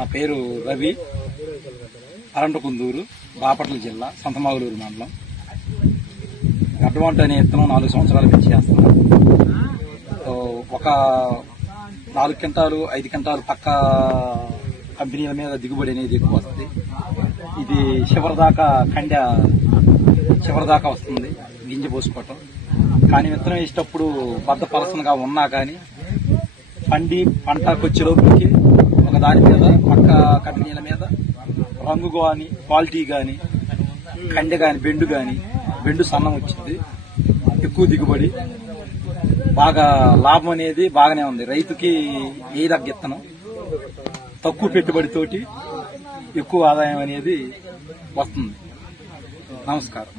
నా పేరు రవి, అరంటకుందూరు, బాపట్ల జిల్లా, సంతమాగులూరు మండలం. గడ్డవంట అనే విత్తనం 4 సంవత్సరాలు పెంచి చేస్తున్నాం. ఒక 4 క్వింటాలు 5 క్వింటాలు పక్క కంపెనీల మీద దిగుబడి అనేది ఎక్కువ వస్తుంది. ఇది చివరిదాకా వస్తుంది గింజ పోసుకోవటం. కానీ విత్తనం వేసేటప్పుడు బద్ద పలసనగా ఉన్నా కానీ పంటకొచ్చేలోపుకి ఒక దాని మీద పక్క కంపెనీల మీద రంగు కానీ క్వాలిటీ కానీ కండె కానీ బెండు సన్నం వచ్చింది. ఎక్కువ దిగుబడి, బాగా లాభం అనేది బాగానే ఉంది. రైతుకి ఏ విత్తనం తక్కువ పెట్టుబడితోటి ఎక్కువ ఆదాయం అనేది వస్తుంది. నమస్కారం.